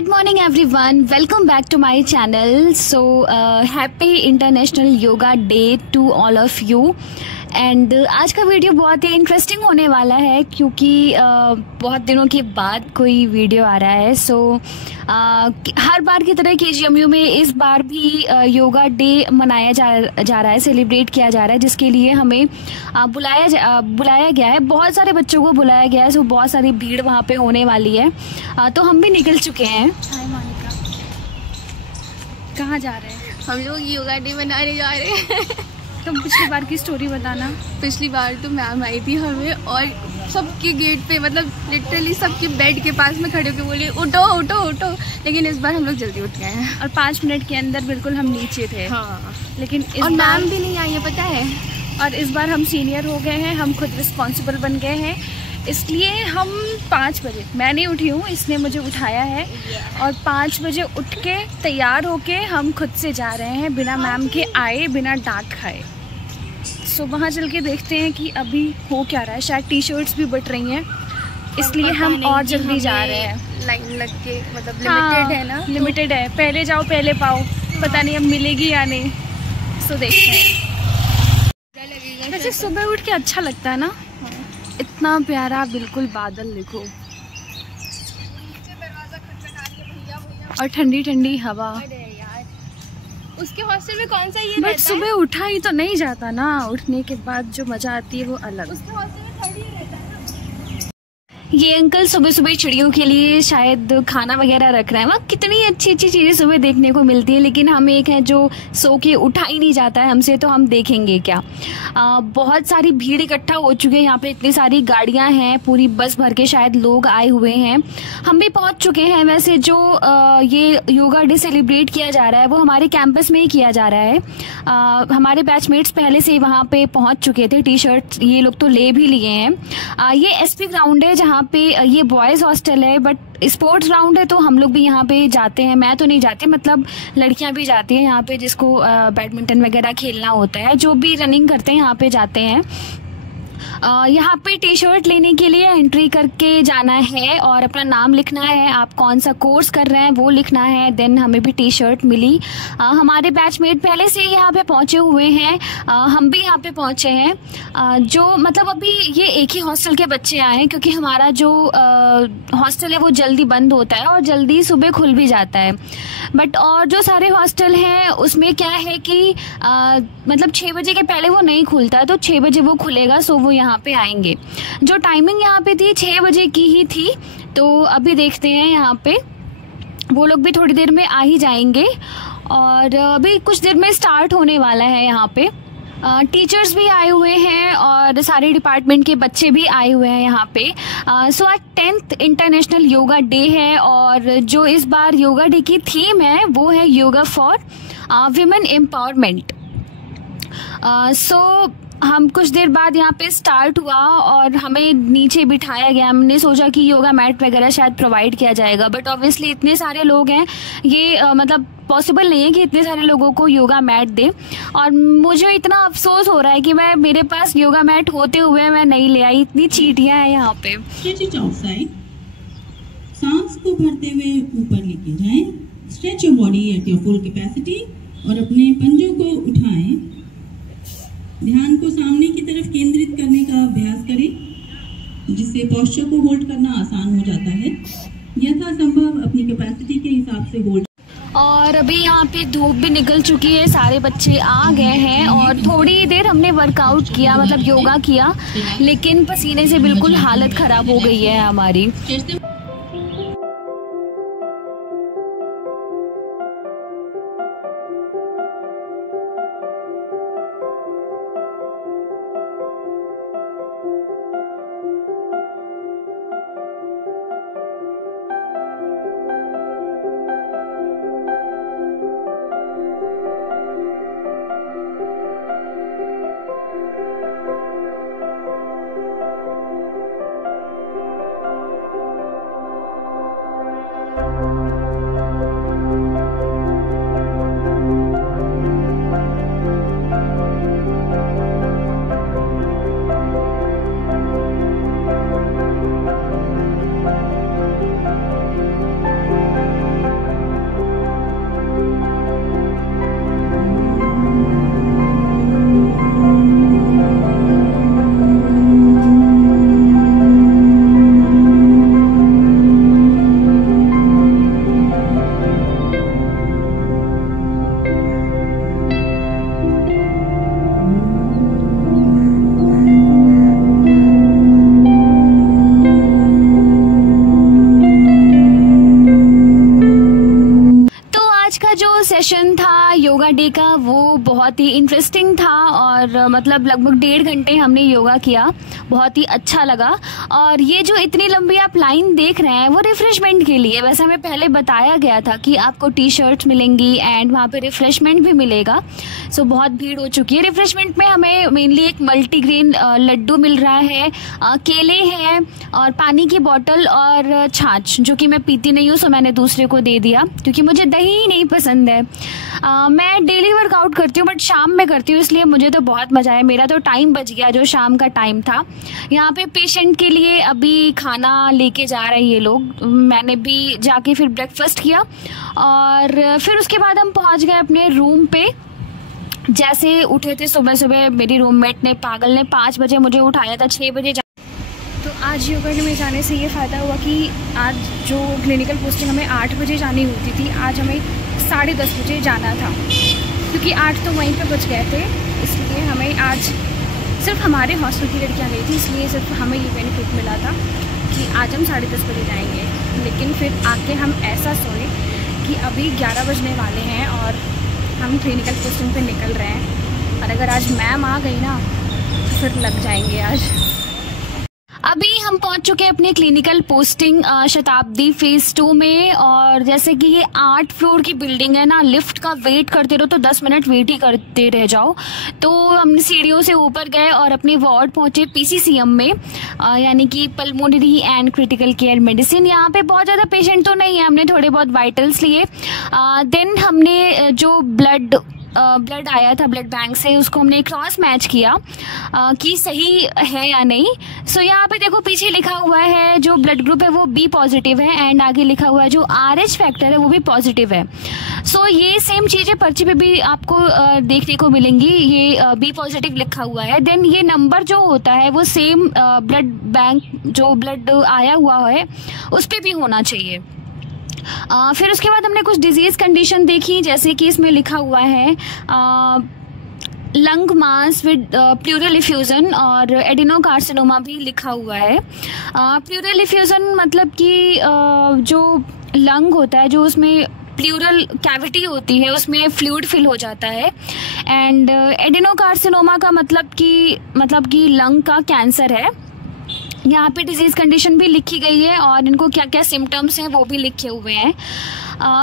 Good morning everyone, welcome back to my channel. So happy International Yoga Day to all of you. And आज का video बहुत ही interesting होने वाला है क्योंकि बहुत दिनों के बाद कोई वीडियो आ रहा है। सो हर बार की तरह KGMU में इस बार भी योगा डे मनाया जा रहा है, सेलिब्रेट किया जा रहा है, जिसके लिए हमें बुलाया गया है। बहुत सारे बच्चों को बुलाया गया है। सो बहुत सारी भीड़ वहाँ पे होने वाली है। तो हम भी निकल चुके हैं। हाय मोनिका, कहाँ जा रहे हैं? हम लोग योगा डे मनाने जा रहे हैं। तुम पिछली बार की स्टोरी बताना। पिछली बार तो मैम आई थी हमें और सबके गेट पे, मतलब लिटरली सबके बेड के पास में खड़े होकर बोले उठो उठो उठो, लेकिन इस बार हम लोग जल्दी उठ गए हैं और 5 मिनट के अंदर बिल्कुल हम नीचे थे। हाँ, लेकिन और मैम भी नहीं आई है, पता है। और इस बार हम सीनियर हो गए हैं, हम खुद रिस्पॉन्सिबल बन गए हैं, इसलिए हम 5 बजे, मैं नहीं उठी हूँ, इसने मुझे उठाया है और 5 बजे उठ के तैयार होके हम खुद से जा रहे हैं, बिना मैम के आए, बिना डांट खाए। सो वहाँ चल के देखते हैं कि अभी हो क्या रहा है। शायद टी-शर्ट्स भी बट रही हैं, इसलिए हम और जल्दी जा रहे हैं। लाइन लग के, मतलब लिमिटेड है ना, लिमिटेड है, पहले जाओ पहले पाओ, पता नहीं अब मिलेगी या नहीं। सो देखते हैं। वैसे सुबह उठ के अच्छा लगता है ना, इतना प्यारा बिल्कुल बादल देखो और ठंडी ठंडी हवा। उसके हॉस्टल में कौन सा ये बट सुबह उठा ही तो नहीं जाता ना, उठने के बाद जो मजा आती है वो अलग। उसके हॉस्टल में थोड़ी रहता है ना। ये अंकल सुबह सुबह चिड़ियों के लिए शायद खाना वगैरह रख रहे हैं। वहाँ कितनी अच्छी अच्छी चीज़ें सुबह देखने को मिलती है, लेकिन हम एक हैं जो सो के उठा ही नहीं जाता है हमसे, तो हम देखेंगे क्या। बहुत सारी भीड़ इकट्ठा हो चुकी है यहाँ पे, इतनी सारी गाड़ियाँ हैं, पूरी बस भर के शायद लोग आए हुए हैं। हम भी पहुँच चुके हैं। वैसे जो ये योगा डे सेलिब्रेट किया जा रहा है वो हमारे कैंपस में ही किया जा रहा है। हमारे बैचमेट्स पहले से ही वहाँ पे पहुँच चुके थे, टी-शर्ट ये लोग तो ले भी लिए हैं। ये SP ग्राउंड है जहाँ पे ये बॉयज हॉस्टल है, बट स्पोर्ट्स ग्राउंड है, तो हम लोग भी यहाँ पे जाते हैं। मैं तो नहीं जाती, मतलब लड़कियां भी जाती हैं यहाँ पे, जिसको बैडमिंटन वगैरह खेलना होता है, जो भी रनिंग करते हैं यहाँ पे जाते हैं। यहाँ पे टी-शर्ट लेने के लिए एंट्री करके जाना है और अपना नाम लिखना है, आप कौन सा कोर्स कर रहे हैं वो लिखना है। देन हमें भी टी-शर्ट मिली। हमारे बैचमेट पहले से ही यहाँ पे पहुँचे हुए हैं, हम भी यहाँ पे पहुँचे हैं। जो मतलब अभी ये एक ही हॉस्टल के बच्चे आए हैं, क्योंकि हमारा जो हॉस्टल है वो जल्दी बंद होता है और जल्दी सुबह खुल भी जाता है। बट और जो सारे हॉस्टल हैं उसमें क्या है कि मतलब 6 बजे के पहले वो नहीं खुलता है, तो 6 बजे वो खुलेगा। सो वो यहाँ पे आएंगे। जो टाइमिंग यहाँ पे थी 6 बजे की ही थी, तो अभी देखते हैं यहाँ पे वो लोग भी थोड़ी देर में आ ही जाएंगे और अभी कुछ देर में स्टार्ट होने वाला है। यहाँ पे टीचर्स भी आए हुए हैं और सारे डिपार्टमेंट के बच्चे भी आए हुए हैं यहाँ पे। सो आज 10th इंटरनेशनल योगा डे है और जो इस बार योगा डे की थीम है वो है योगा फॉर विमेन एम्पावरमेंट। सो हम कुछ देर बाद यहाँ पे स्टार्ट हुआ और हमें नीचे बिठाया गया। हमने सोचा कि योगा मैट वगैरह शायद प्रोवाइड किया जाएगा, बट ऑब्वियसली इतने सारे लोग हैं, ये मतलब पॉसिबल नहीं है कि इतने सारे लोगों को योगा मैट दे। और मुझे इतना अफसोस हो रहा है कि मेरे पास योगा मैट होते हुए मैं नहीं ले आई, इतनी चींटियां हैं यहाँ पे। सांस को भरते हुए ऊपर लेके जाएं, stretch your body at your full capacity और अपने पंजों को उठाएं। ध्यान को सामने की तरफ केंद्रित करने का अभ्यास करें, जिससे पोस्चर को होल्ड करना आसान हो जाता है। यथासंभव अपनी कैपेसिटी के हिसाब से होल्ड। और अभी यहाँ पे धूप भी निकल चुकी है, सारे बच्चे आ गए हैं और थोड़ी देर हमने वर्कआउट किया, मतलब योगा किया, लेकिन पसीने से बिल्कुल हालत खराब हो गई है हमारी। सेशन था योगा डे का वो बहुत ही इंटरेस्टिंग था और मतलब लगभग 1.5 घंटे हमने योगा किया, बहुत ही अच्छा लगा। और ये जो इतनी लंबी आप लाइन देख रहे हैं वो रिफ्रेशमेंट के लिए, वैसे हमें पहले बताया गया था कि आपको टी-शर्ट्स मिलेंगी एंड वहाँ पे रिफ्रेशमेंट भी मिलेगा। सो बहुत भीड़ हो चुकी है। रिफ्रेशमेंट में हमें मेनली एक मल्टीग्रेन लड्डू मिल रहा है, केले हैं और पानी की बोतल और छाछ, जो कि मैं पीती नहीं हूँ सो मैंने दूसरे को दे दिया क्योंकि मुझे दही नहीं पसंद है। मैं डेली वर्कआउट करती हूँ बट शाम में करती हूँ, इसलिए मुझे तो बहुत मज़ा आया। मेरा तो टाइम बच गया जो शाम का टाइम था। यहाँ पे पेशेंट के लिए अभी खाना लेके जा रहे हैं ये लोग। मैंने भी जाके फिर ब्रेकफास्ट किया और फिर उसके बाद हम पहुँच गए अपने रूम पे। जैसे उठे थे सुबह सुबह, मेरी रूममेट ने पागल ने 5 बजे मुझे उठाया था, 6 बजे तो आज योगा में जाने से ये फ़ायदा हुआ कि आज जो क्लिनिकल पोस्टिंग हमें 8 बजे जानी होती थी, आज हमें 10:30 बजे जाना था क्योंकि 8 तो वहीं पे बच गए थे। इसलिए हमें आज सिर्फ हमारे हॉस्टल की लड़कियाँ गई थी, इसलिए सिर्फ हमें ये बेनिफिट मिला था कि आज हम 10:30 बजे जाएंगे। लेकिन फिर आके हम ऐसा सोए कि अभी 11 बजने वाले हैं और हम क्लिनिकल पोस्टिंग पे निकल रहे हैं। और अगर आज मैम आ गई ना तो फिर लग जाएंगे आज। अभी हम पहुंच चुके हैं अपने क्लिनिकल पोस्टिंग शताब्दी फेज़ 2 में। और जैसे कि ये 8 फ्लोर की बिल्डिंग है ना, लिफ्ट का वेट करते रहो तो 10 मिनट वेट ही करते रह जाओ। तो हमने सीढ़ियों से ऊपर गए और अपने वार्ड पहुंचे PCCM में, यानी कि pulmonary and critical care medicine. यहाँ पे बहुत ज़्यादा पेशेंट तो नहीं है, हमने थोड़े बहुत वाइटल्स लिए। देन हमने जो ब्लड आया था ब्लड बैंक से, उसको हमने क्रॉस मैच किया कि सही है या नहीं। सो यहाँ पे देखो पीछे लिखा हुआ है जो ब्लड ग्रुप है वो B पॉजिटिव है एंड आगे लिखा हुआ है जो RH फैक्टर है वो भी पॉजिटिव है। सो ये सेम चीज़ें पर्ची पे भी आपको देखने को मिलेंगी, ये B पॉजिटिव लिखा हुआ है। देन ये नंबर जो होता है वो सेम ब्लड बैंक जो ब्लड आया हुआ है उस पर भी होना चाहिए। फिर उसके बाद हमने कुछ डिजीज़ कंडीशन देखी, जैसे कि इसमें लिखा हुआ है lung mass with pleural effusion और एडिनोकार्सिनोमा भी लिखा हुआ है। प्लूरल इफ्यूज़न मतलब कि जो लंग होता है, जो उसमें प्लूरल कैविटी होती है उसमें फ्लूइड फिल हो जाता है। एंड एडिनोकार्सिनोमा का मतलब कि लंग का कैंसर है। यहाँ पे डिजीज़ कंडीशन भी लिखी गई है और इनको क्या क्या सिम्टम्स हैं वो भी लिखे हुए हैं।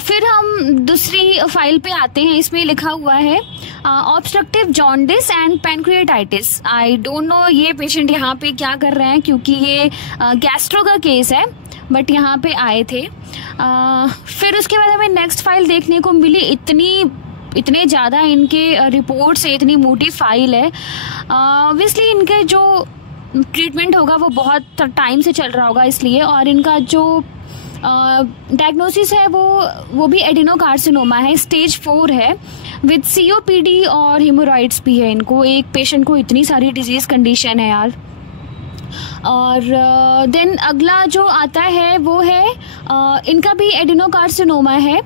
फिर हम दूसरी फाइल पे आते हैं, इसमें लिखा हुआ है obstructive jaundice and pancreatitis. I don't know ये पेशेंट यहाँ पे क्या कर रहे हैं क्योंकि ये गैस्ट्रो का केस है, बट यहाँ पे आए थे। फिर उसके बाद हमें नेक्स्ट फाइल देखने को मिली, इतने ज़्यादा इनके रिपोर्ट्स है, इतनी मोटी फाइल है। ऑब्वियसली इनके जो ट्रीटमेंट होगा वो बहुत टाइम से चल रहा होगा इसलिए, और इनका जो डायग्नोसिस है वो भी एडिनोकार्सिनोमा है, स्टेज 4 है विद COPD और हीमोरॉइड्स भी है इनको। एक पेशेंट को इतनी सारी डिजीज़ कंडीशन है यार। और देन अगला जो आता है वो है इनका भी एडिनोकार्सिनोमा है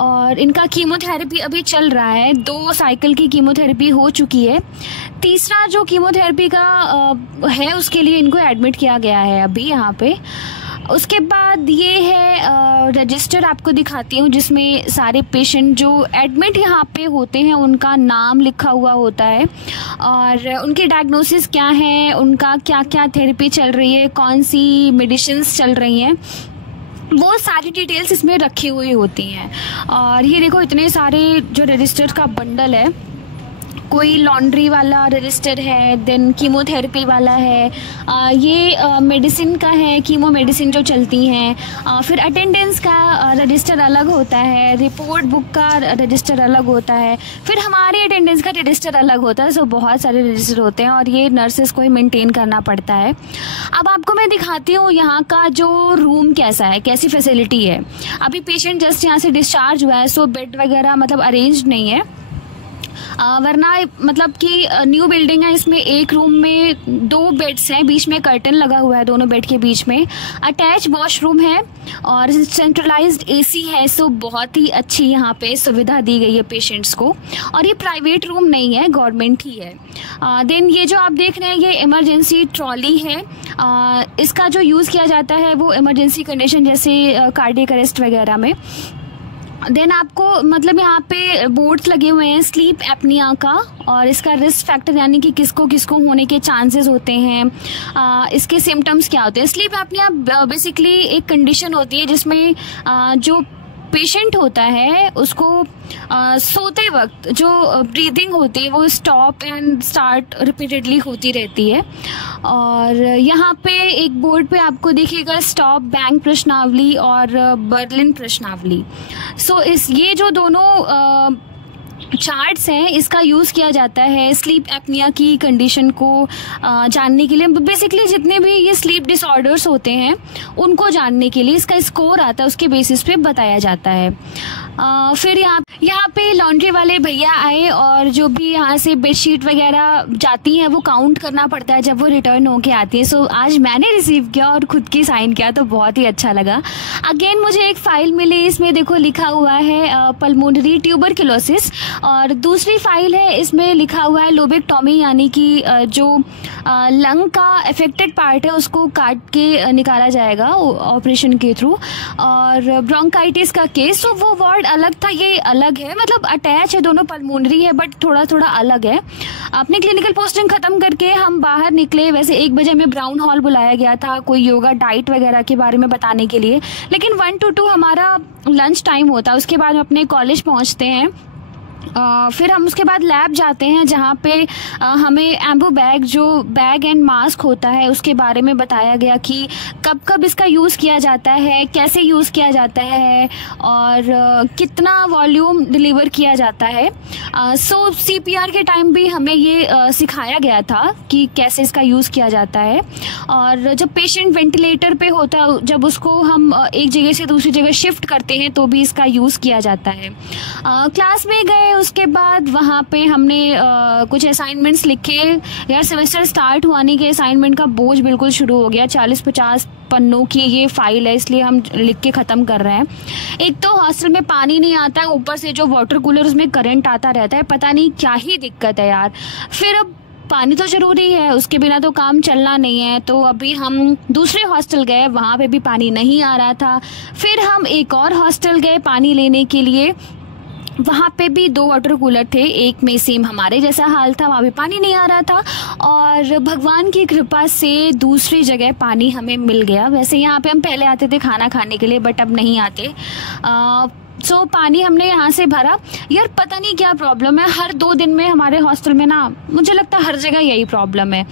और इनका कीमोथेरेपी अभी चल रहा है, 2 साइकिल की कीमोथेरेपी हो चुकी है। तीसरा जो कीमोथेरेपी का है उसके लिए इनको एडमिट किया गया है अभी यहाँ पे। उसके बाद ये है रजिस्टर आपको दिखाती हूँ जिसमें सारे पेशेंट जो एडमिट यहाँ पे होते हैं उनका नाम लिखा हुआ होता है और उनकी डायग्नोसिस क्या है, उनका क्या क्या थेरेपी चल रही है, कौन सी मेडिसिन्स चल रही हैं, वो सारी डिटेल्स इसमें रखी हुई होती हैं। और ये देखो इतने सारे जो रजिस्टर का बंडल है, कोई लॉन्ड्री वाला रजिस्टर है, देन कीमोथेरेपी वाला है, ये मेडिसिन का है, कीमो मेडिसिन जो चलती हैं, फिर अटेंडेंस का रजिस्टर अलग होता है, रिपोर्ट बुक का रजिस्टर अलग होता है, फिर हमारे अटेंडेंस का रजिस्टर अलग होता है। सो बहुत सारे रजिस्टर होते हैं और ये नर्सेस को ही मेंटेन करना पड़ता है। अब आपको मैं दिखाती हूँ यहाँ का जो रूम कैसा है, कैसी फैसिलिटी है। अभी पेशेंट जस्ट यहाँ से डिस्चार्ज हुआ है, सो बेड वगैरह मतलब अरेंज नहीं है, वरना मतलब कि न्यू बिल्डिंग है, इसमें एक रूम में 2 बेड्स हैं, बीच में कर्टन लगा हुआ है दोनों बेड के बीच में, अटैच वॉशरूम है और सेंट्रलाइज्ड AC है। सो बहुत ही अच्छी यहाँ पे सुविधा दी गई है पेशेंट्स को, और ये प्राइवेट रूम नहीं है, गवर्नमेंट ही है। देन ये जो आप देख रहे हैं ये इमरजेंसी ट्रॉली है, इसका जो यूज़ किया जाता है वो इमरजेंसी कंडीशन जैसे कार्डियक अरेस्ट वगैरह में। देन आपको मतलब यहाँ पे बोर्ड्स लगे हुए हैं स्लीप एपनिया का, और इसका रिस्क फैक्टर यानी कि किसको किसको होने के चांसेस होते हैं, इसके सिम्टम्स क्या होते हैं। स्लीप एपनिया बेसिकली एक कंडीशन होती है जिसमें जो पेशेंट होता है उसको सोते वक्त जो ब्रीदिंग होती है वो स्टॉप एंड स्टार्ट रिपीटेडली होती रहती है। और यहाँ पे एक बोर्ड पे आपको दिखेगा स्टॉप बैंग प्रश्नावली और बर्लिन प्रश्नावली। सो ये जो दोनों चार्ट्स हैं इसका यूज़ किया जाता है स्लीप एपनिया की कंडीशन को जानने के लिए। बेसिकली जितने भी ये स्लीप डिसऑर्डर्स होते हैं उनको जानने के लिए इसका स्कोर आता है, उसके बेसिस पे बताया जाता है। फिर यहाँ पे लॉन्ड्री वाले भैया आए और जो भी यहाँ से बेडशीट वगैरह जाती हैं वो काउंट करना पड़ता है जब वो रिटर्न होके आती है। सो आज मैंने रिसीव किया और खुद की साइन किया तो बहुत ही अच्छा लगा। अगेन मुझे एक फ़ाइल मिली, इसमें देखो लिखा हुआ है पल्मोनरी ट्यूबरक्लोसिस, और दूसरी फाइल है इसमें लिखा हुआ है लोबेक्टोमी यानी कि जो लंग का अफेक्टेड पार्ट है उसको काट के निकाला जाएगा ऑपरेशन के थ्रू, और ब्रोंकाइटिस का केस। तो वो वार्ड अलग था, ये अलग है, मतलब अटैच है, दोनों पल्मोनरी है बट थोड़ा थोड़ा अलग है। अपनी क्लिनिकल पोस्टिंग खत्म करके हम बाहर निकले। वैसे 1 बजे में ब्राउन हॉल बुलाया गया था कोई योगा डाइट वगैरह के बारे में बताने के लिए, लेकिन 1 to 2 हमारा लंच टाइम होता है। उसके बाद हम अपने कॉलेज पहुंचते हैं। फिर हम उसके बाद लैब जाते हैं जहाँ पे हमें एम्बो बैग जो बैग एंड मास्क होता है उसके बारे में बताया गया कि कब कब इसका यूज़ किया जाता है, कैसे यूज़ किया जाता है और कितना वॉल्यूम डिलीवर किया जाता है। सो CPR के टाइम भी हमें ये सिखाया गया था कि कैसे इसका यूज़ किया जाता है। और जब पेशेंट वेंटिलेटर पे होता है, जब उसको हम एक जगह से दूसरी जगह शिफ्ट करते हैं तो भी इसका यूज़ किया जाता है। क्लास में गए, उसके बाद वहाँ पे हमने कुछ असाइनमेंट्स लिखे। यार सेमेस्टर स्टार्ट होने के असाइनमेंट का बोझ बिल्कुल शुरू हो गया। 40-50 पन्नों की ये फाइल है, इसलिए हम लिख के ख़त्म कर रहे हैं। एक तो हॉस्टल में पानी नहीं आता है, ऊपर से जो वाटर कूलर उसमें करंट आता रहता है, पता नहीं क्या ही दिक्कत है यार। फिर अब पानी तो ज़रूरी है, उसके बिना तो काम चलना नहीं है। तो अभी हम दूसरे हॉस्टल गए, वहाँ पे भी पानी नहीं आ रहा था। फिर हम एक और हॉस्टल गए पानी लेने के लिए, वहाँ पे भी 2 वाटर कूलर थे, एक में सेम हमारे जैसा हाल था, वहाँ भी पानी नहीं आ रहा था। और भगवान की कृपा से दूसरी जगह पानी हमें मिल गया। वैसे यहाँ पे हम पहले आते थे खाना खाने के लिए बट अब नहीं आते। सो पानी हमने यहाँ से भरा। यार पता नहीं क्या प्रॉब्लम है, हर 2 दिन में हमारे हॉस्टल में ना, मुझे लगता है हर जगह यही प्रॉब्लम है।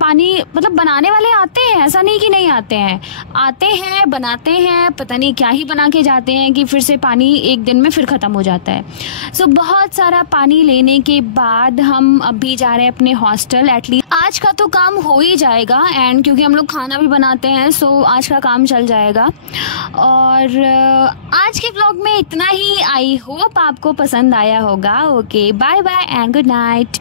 पानी मतलब बनाने वाले आते हैं, ऐसा नहीं कि नहीं आते हैं, आते हैं बनाते हैं, पता नहीं क्या ही बना के जाते हैं कि फिर से पानी 1 दिन में फिर ख़त्म हो जाता है। सो बहुत सारा पानी लेने के बाद हम अभी जा रहे हैं अपने हॉस्टल। एटलीस्ट आज का तो काम हो ही जाएगा, एंड क्योंकि हम लोग खाना भी बनाते हैं सो आज का काम चल जाएगा। और आज के व्लॉग में इतना ही। आई होप आपको पसंद आया होगा। Okay, bye bye and good night.